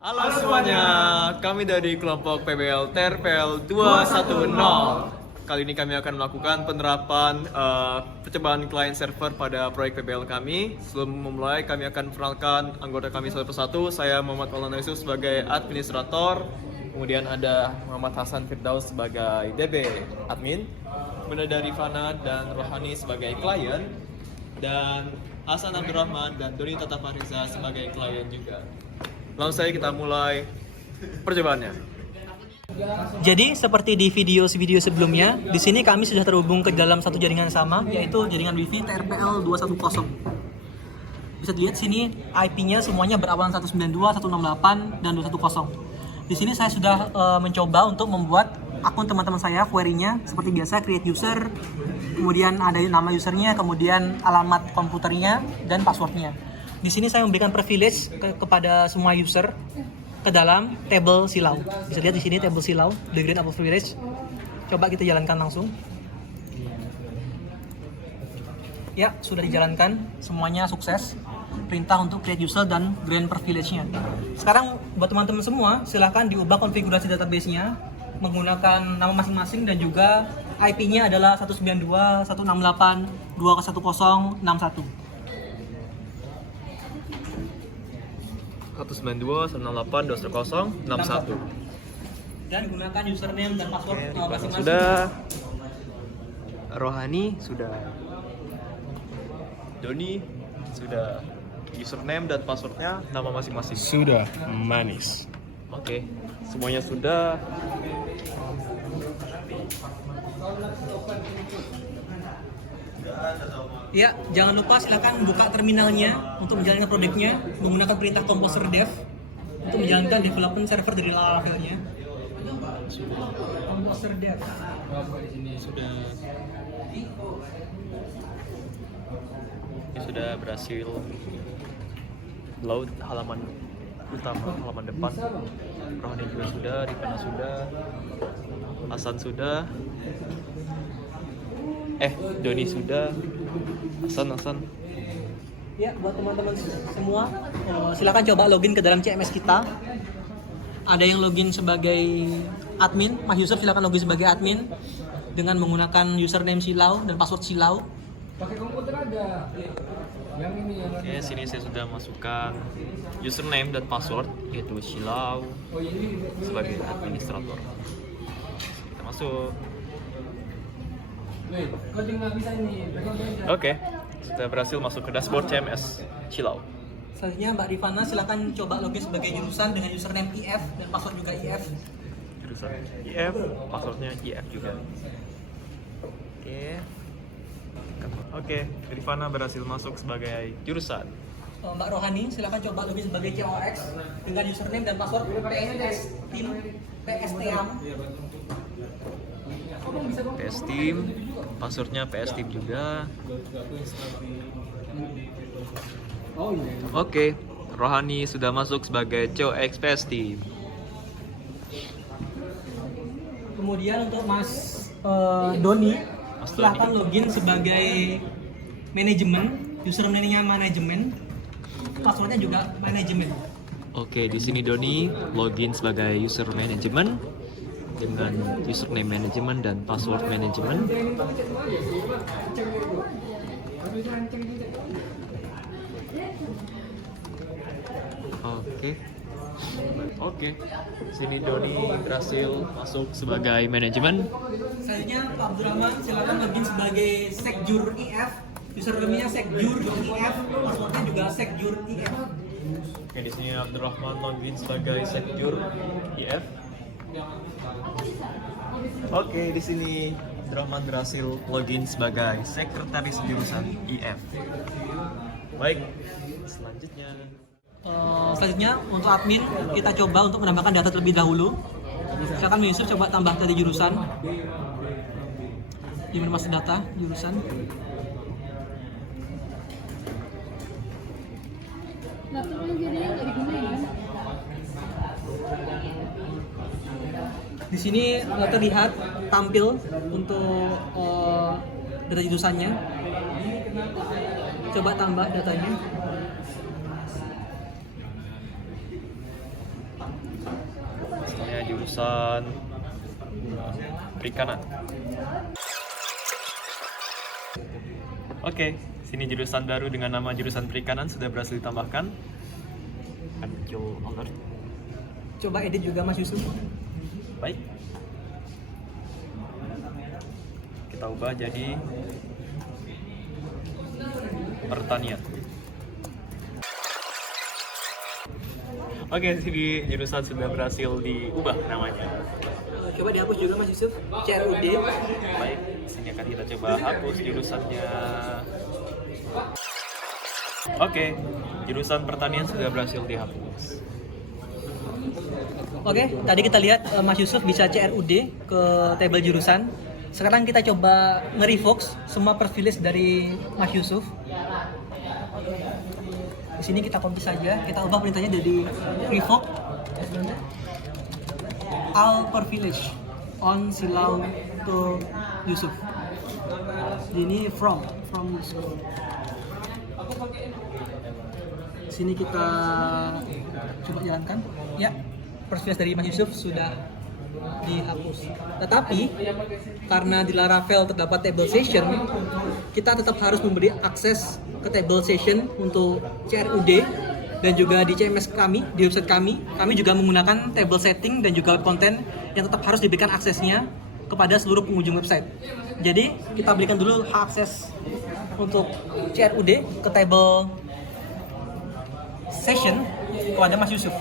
Halo semuanya, kami dari kelompok PBL TRPL 210. Kali ini kami akan melakukan penerapan percobaan client server pada proyek PBL kami. Sebelum memulai, kami akan perkenalkan anggota kami satu persatu. Saya Muhammad Maulana Yusuf sebagai administrator. Kemudian ada Muhammad Hasan Firdaus sebagai DB admin. Kemudian ada Rifana dan Rohani sebagai klien. Dan Hasan Abdurrahman dan Doni Tata Fariza sebagai klien juga. Langsung saja kita mulai percobaannya. Jadi seperti di video sebelumnya, di sini kami sudah terhubung ke dalam satu jaringan sama, yaitu jaringan WiFi TRPL 210. Bisa dilihat sini IP-nya semuanya berawalan 192, 168, dan 210. Di sini saya sudah mencoba untuk membuat akun teman-teman saya, query-nya seperti biasa, create user, kemudian ada nama usernya, kemudian alamat komputernya, dan passwordnya. Di sini saya memberikan privilege kepada semua user ke dalam table silau. Bisa lihat di sini table silau, degree of privilege. Coba kita jalankan langsung. Ya, sudah dijalankan, semuanya sukses. Perintah untuk create user dan grant privilege-nya. Sekarang buat teman-teman semua, silahkan diubah konfigurasi database-nya menggunakan nama masing-masing dan juga IP-nya adalah 192, 168, 210, 61. 192, 168, 210, 61. Dan gunakan username dan password masing-masing. Sudah. Rohani sudah. Doni sudah. Username dan passwordnya nama masing-masing. Sudah manis. Oke, semuanya sudah. Ya, jangan lupa silakan buka terminalnya untuk menjalankan proyeknya menggunakan perintah composer dev untuk menjalankan development server dari Laravel-nya. Composer dev Sudah. Ini sudah berhasil load halaman utama, halaman depan. Rohani juga sudah, Rifana sudah, Hasan sudah. Doni sudah. Hasan. Ya, buat teman-teman semua, silakan coba login ke dalam CMS kita. Ada yang login sebagai admin, Mas Yusuf silakan login sebagai admin dengan menggunakan username silau dan password silau. Pakai komputer aja. Yang ini yang Oke, sini saya sudah masukkan username dan password yaitu Silau sebagai administrator. Kita masuk. coding nggak bisa ini. Oke, sudah berhasil masuk ke dashboard CMS Cilau. Selanjutnya Mbak Rifana silakan coba login sebagai jurusan dengan username IF dan password juga IF. Jurusan IF, passwordnya IF juga. Oke, Rifana berhasil masuk sebagai jurusan. Mbak Rohani silakan coba login sebagai COX dengan username dan password PS Team, passwordnya PS Team juga. Oke, Rohani sudah masuk sebagai COX PS Team. Kemudian untuk Mas Doni Mas silakan Doni. login sebagai manajemen, username-nya manajemen, passwordnya juga manajemen. Oke, di sini Doni login sebagai user manajemen dengan username manajemen dan password manajemen. Oke. Sini Doni berhasil masuk sebagai manajemen. Selanjutnya Pak Abdurrahman silakan login sebagai sekjur IF, username-nya sekjur IF, passwordnya juga sekjur IF. Oke, di sini Abdurrahman login sebagai sekjur IF. Oke, di sini Abdurrahman berhasil login sebagai sekretaris jurusan IF. Baik, selanjutnya. Selanjutnya untuk admin kita coba untuk menambahkan data terlebih dahulu. Silakan Yusuf coba tambah dari jurusan. Di mana masuk data jurusan. Laptopnya jadinya nggak digunain. Di sini terlihat tampil untuk data jurusannya. Coba tambah datanya. jurusan perikanan. Oke, sini jurusan baru dengan nama jurusan perikanan sudah berhasil ditambahkan. Muncul alert. Coba edit juga Mas Yusuf. Baik. Kita ubah jadi pertanian. Oke, sini jurusan sudah berhasil diubah namanya. Coba dihapus juga Mas Yusuf. CRUD. Baik, sini akan kita coba hapus jurusannya. Oke, jurusan pertanian sudah berhasil dihapus. Oke, tadi kita lihat Mas Yusuf bisa CRUD ke tabel jurusan. Sekarang kita coba nge-revoke semua privilege dari Mas Yusuf. Di sini kita copy saja, kita ubah perintahnya jadi revoke all privilege on Silau to Yusuf. Ini from Yusuf. Di sini kita coba jalankan. Ya, privilege dari Mas Yusuf sudah dihapus. Tetapi karena di Laravel terdapat table session, kita tetap harus memberi akses ke table session untuk CRUD dan juga di CMS kami, di website kami juga menggunakan table setting dan juga konten yang tetap harus diberikan aksesnya kepada seluruh pengunjung website. Jadi kita berikan dulu hak akses untuk CRUD ke table session kepada Mas Yusuf.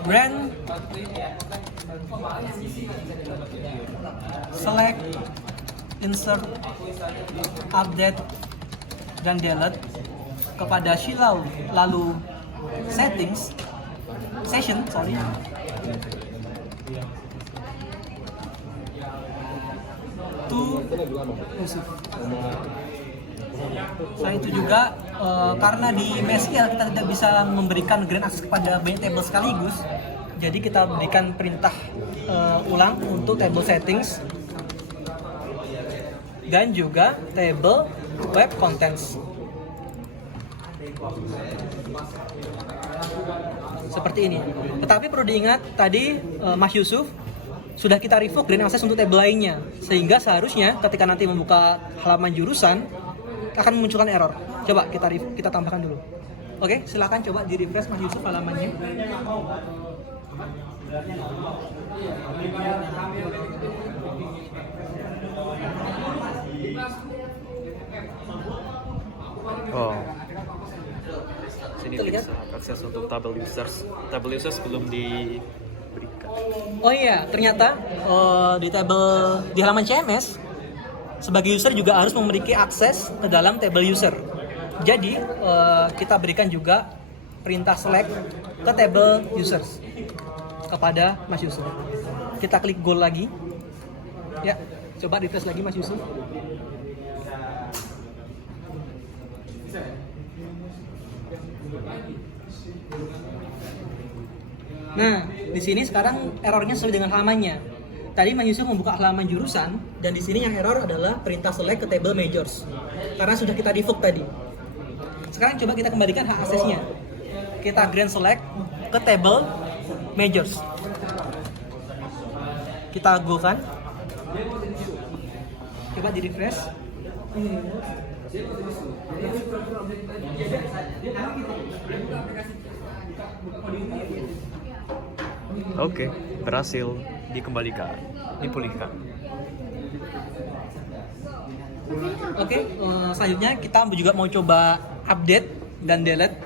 Grant select, insert, update, dan delete kepada Silau, lalu settings, session, to Yusuf. Selain itu juga karena di MySQL kita tidak bisa memberikan grant akses kepada banyak table sekaligus, jadi kita berikan perintah ulang untuk table settings dan juga table web contents. Seperti ini. Tetapi perlu diingat tadi Mas Yusuf sudah kita revoke grant access untuk table lainnya, sehingga seharusnya ketika nanti membuka halaman jurusan akan memunculkan error. Coba kita tambahkan dulu. Oke, silakan coba di refresh Mas Yusuf halamannya. Oh. Sini bisa akses untuk tabel users. Tabel users belum diberikan. Oh iya, ternyata di halaman CMS sebagai user juga harus memiliki akses ke dalam table user. Jadi kita berikan juga perintah select ke table users kepada Mas Yusuf. Kita klik goal lagi. Ya, coba refresh lagi Mas Yusuf. Nah, di sini sekarang errornya sesuai dengan halamannya. Tadi Mas Yusuf membuka halaman jurusan dan di sini yang error adalah perintah select ke table majors karena sudah kita revoke tadi. Sekarang coba kita kembalikan hak aksesnya. Kita grant select ke table majors. Kita go kan? Coba di refresh. Oke, berhasil dikembalikan, dipulihkan. Oke, selanjutnya kita juga mau coba update dan delete.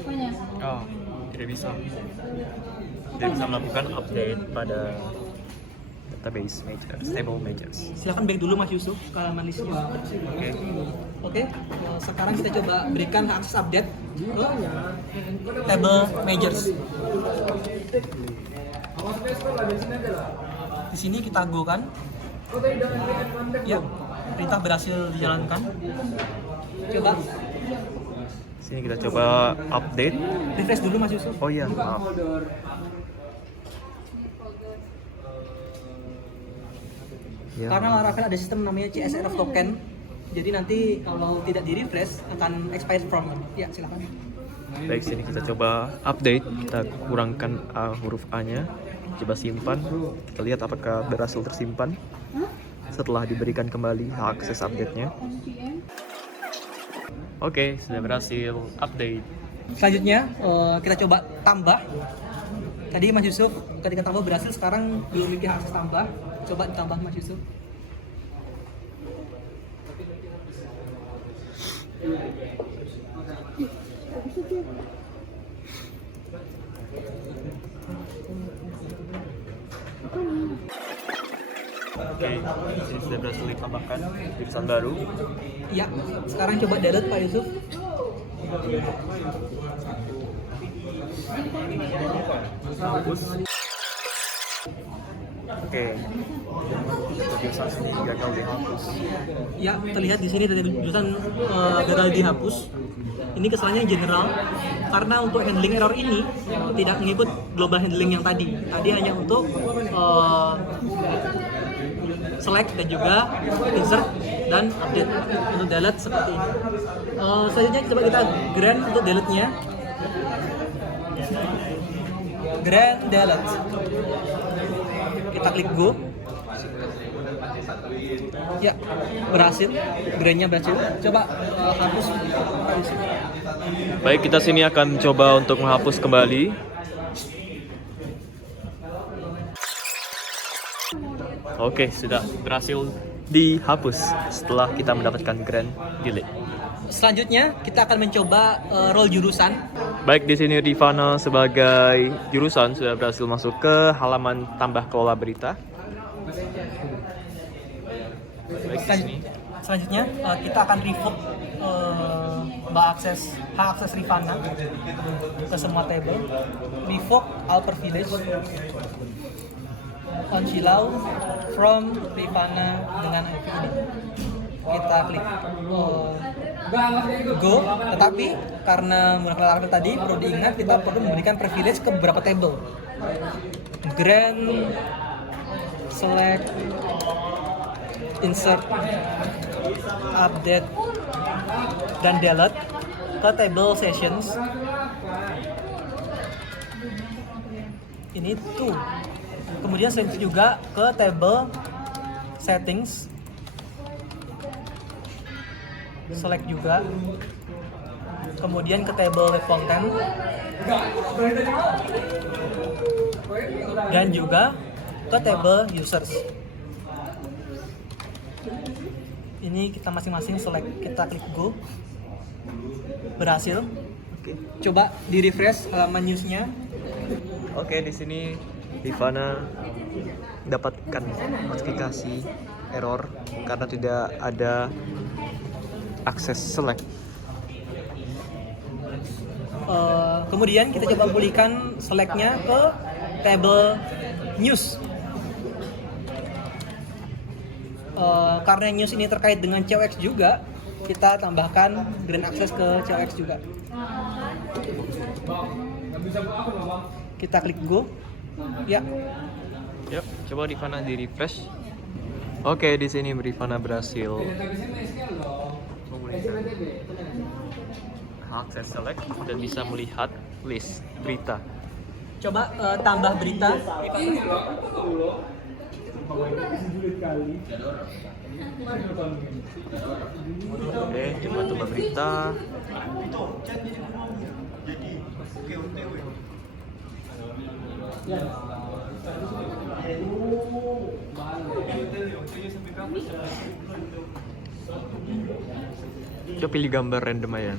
Apanya? Oh, tidak bisa. Tidak bisa melakukan update pada database majors, table majors. Silahkan back dulu Mas Yusuf ke halaman listnya. Oke. Oke, sekarang kita coba berikan akses update ke table majors. Di sini kita go kan? Ya, perintah berhasil dijalankan. Coba Sini kita coba update. refresh dulu Mas Yusuf. Oh iya, maaf. Ya. Karena Laravel ada sistem namanya CSRF token. Jadi nanti kalau tidak di refresh akan expired from. Ya, silakan. Baik, sini kita coba update. Kita kurangkan huruf A-nya. Coba simpan. Kita lihat apakah berhasil tersimpan setelah diberikan kembali hak akses update-nya. Oke, sudah berhasil update. Selanjutnya kita coba tambah. Tadi Mas Yusuf ketika tambah berhasil, sekarang belum memiliki hak akses tambah. Coba ditambah Mas Yusuf. Oke, ini sudah berhasil ditambahkan jurusan baru. Ya, sekarang coba delete Pak Yusuf. Hapus. Oke. Jurusan sini gagal dihapus. Ya, terlihat di sini tadi jurusan gagal dihapus. Ini kesalahannya general karena untuk handling error ini tidak mengikut global handling yang tadi. Tadi hanya untuk select dan juga insert dan update. Untuk delete seperti ini. Selanjutnya coba kita grant untuk delete-nya. Grant delete. Kita klik go. Ya, berhasil. Grant-nya berhasil. Coba hapus. Baik, kita sini akan coba untuk menghapus kembali. Oke, sudah berhasil dihapus setelah kita mendapatkan grant delete. Selanjutnya kita akan mencoba role jurusan. Baik, di sini Rifana sebagai jurusan sudah berhasil masuk ke halaman tambah kelola berita. Baik, di sini. Selanjutnya kita akan revoke hak akses Rifana ke semua table. Revoke all privilege on Chilau from Rifana dengan IP ini. Kita klik go, tetapi karena menggunakan Laravel tadi perlu diingat kita perlu memberikan privilege ke beberapa table. Grant, select, insert, update, dan delete ke table sessions. Ini tuh. Kemudian selain itu juga ke table settings, select juga. Kemudian ke table web content dan juga ke table users. Ini kita masing-masing select, kita klik go. Berhasil. Oke. Coba di refresh halaman newsnya. Oke, di sini Rifana dapatkan notifikasi error karena tidak ada akses select. Kemudian kita coba pulihkan select-nya ke table news. Karena news ini terkait dengan COX juga, kita tambahkan grant access ke COX juga. Kita klik go. Ya. Yuk, coba Rifana di refresh. Oke, di sini Rifana berhasil memulihkan akses select dan bisa melihat list berita. Coba tambah berita. Oke, coba tambah berita. Coba pilih gambar random aja.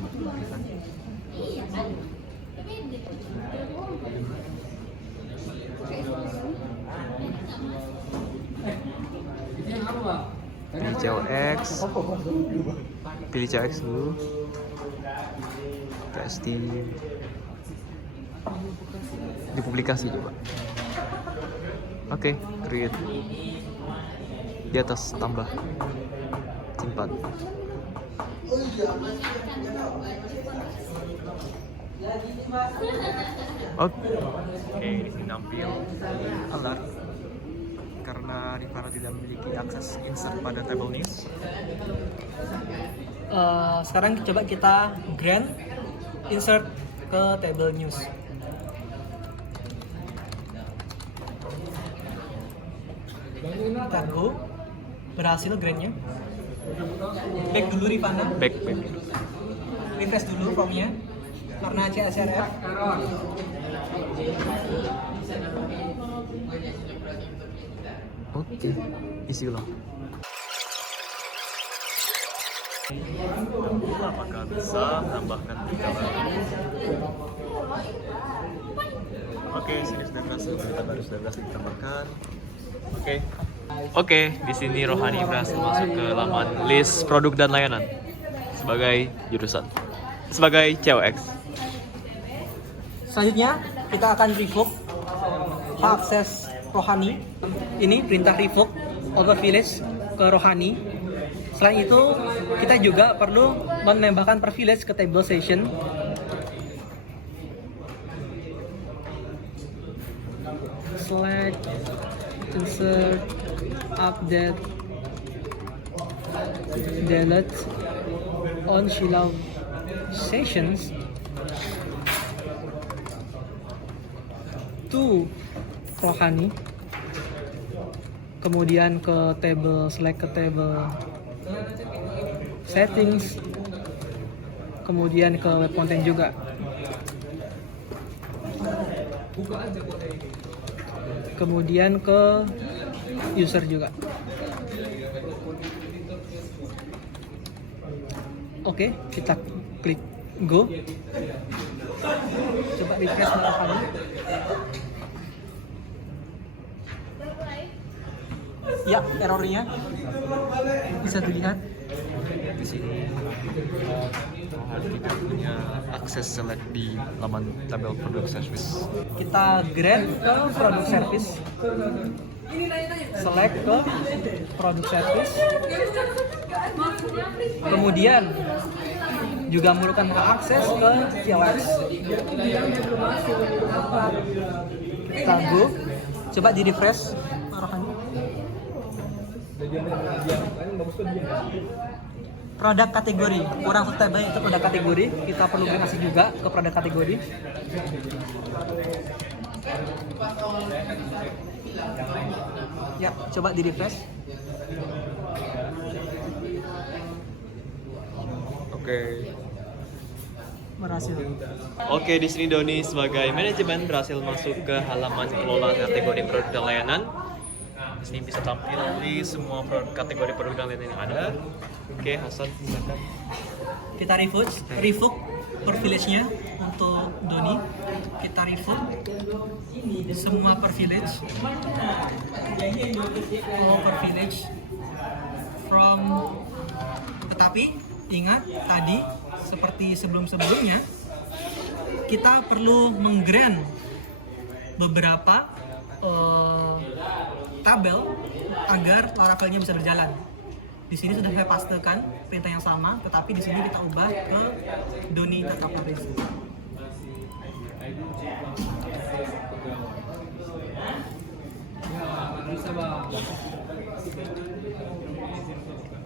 Pilih COX. Pilih COX dulu. Casting. Dipublikasi coba. Oke, create. Di atas tambah. Simpan. Oke, di sini nampil alert karena karena Rifana tidak memiliki akses insert pada table news. Sekarang coba kita grant insert ke table news. Kita go, berhasil grantnya. Back dulu Rifana, Back. refresh dulu formnya karena CSRF. Oke, isi ulang. Apakah bisa menambahkan berita baru? Oke, sini sudah berhasil, berita baru sudah berhasil ditambahkan. Oke, di sini Rohani berhasil masuk ke laman list produk dan layanan sebagai jurusan, sebagai COX. Selanjutnya kita akan revoke hak akses Rohani. Ini perintah revoke over village ke Rohani. Selain itu kita juga perlu menambahkan per village ke table session. Select, insert, update, delete on Shilau sessions to Rohani, kemudian ke table, select ke table settings, kemudian ke web content juga, kemudian ke user juga. Oke, kita klik go. Coba refresh Rohani. Ya, errornya bisa dilihat. Di sini Rohani tidak punya akses select di laman tabel produk service. Kita grab ke produk service, select ke produk service, kemudian juga memerlukan hak akses ke COX. Kita go, coba di refresh Rohani. Produk kategori, kurang stable itu produk kategori. Kita perlu kasih juga ke produk kategori. Ya, coba di refresh. Oke. Berhasil. Oke, di sini Doni sebagai manajemen berhasil masuk ke halaman kelola kategori produk dan layanan. Di sini bisa tampil di semua kategori produk dan layanan yang ada. Oke, Hasan silakan. Kita revoke per village-nya untuk Doni. Kita revoke semua per village. Per village from, tetapi ingat tadi seperti sebelum-sebelumnya kita perlu menggrant beberapa tabel agar Laravelnya bisa berjalan. Di sini sudah saya pastekan perintah yang sama, tetapi di sini kita ubah ke Doni Data Publish.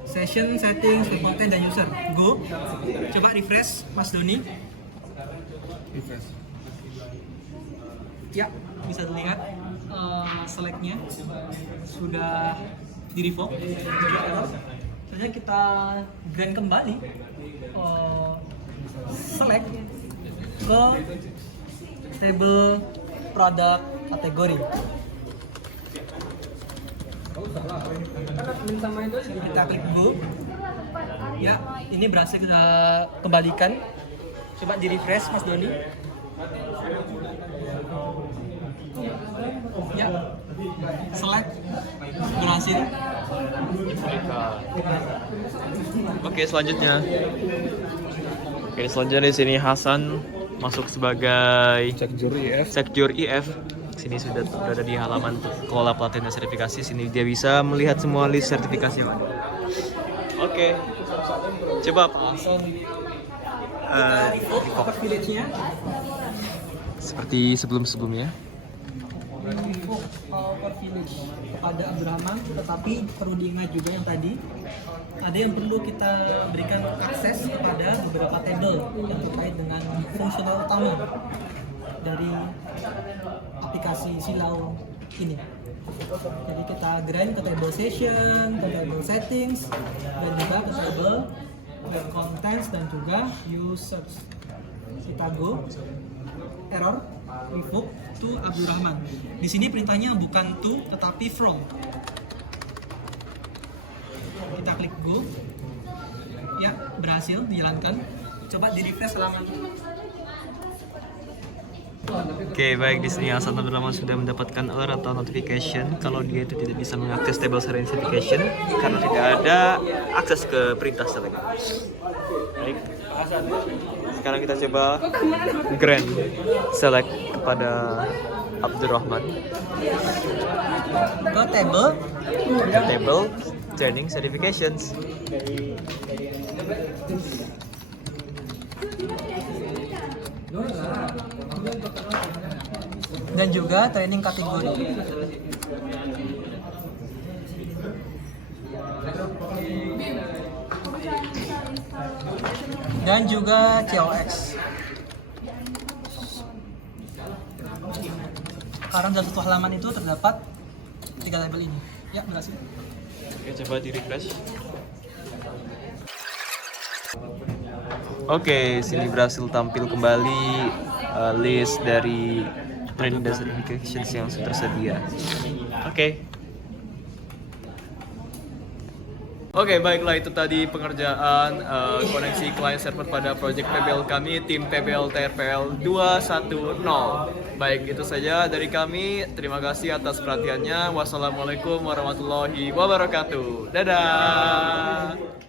Session, settings, web content, dan user. Go. Coba refresh, Mas Doni. Refresh. Ya, bisa dilihat select-nya sudah di revoke. Selanjutnya kita grant kembali select ke table produk kategori. Kita klik go. Ya, ini berhasil kita kembalikan. Coba di refresh Mas Doni. Ya, select berhasil. Oke, selanjutnya di sini Hasan masuk sebagai Secure IF. Sini sudah berada di halaman kelola pelatihan dan sertifikasi. Sini dia bisa melihat semua list sertifikasi yang ada. Oke, coba Village-nya. seperti sebelum-sebelumnya. info Power Village kepada Abdurrahman, tetapi perlu diingat juga yang tadi ada yang perlu kita berikan akses kepada beberapa table yang terkait dengan fungsional utama dari aplikasi Silau ini. Jadi kita grind ke table session, ke table settings, dan juga ke table web contents dan juga users. Kita go error revoke to Abdurrahman. Di sini perintahnya bukan to tetapi from. Kita klik go. Ya, berhasil dijalankan. Coba di refresh halaman. Oke, baik, di sini Hasan Abdurrahman sudah mendapatkan alert atau notification kalau dia itu tidak bisa mengakses table certification karena tidak ada akses ke perintah select. Baik. Sekarang kita coba grand select kepada Abdurrahman. Ke Table training certifications. dan juga training kategori. Dan juga COX. Sekarang dalam satu halaman itu terdapat 3 label ini. Ya, berhasil. Oke, coba di refresh. Oke, sini berhasil tampil kembali list dari training dan certifications yang tersedia. Oke, baiklah, itu tadi pengerjaan koneksi client server pada project PBL kami, tim PBL TRPL 210. Baik, itu saja dari kami. Terima kasih atas perhatiannya. Wassalamualaikum warahmatullahi wabarakatuh. Dadah.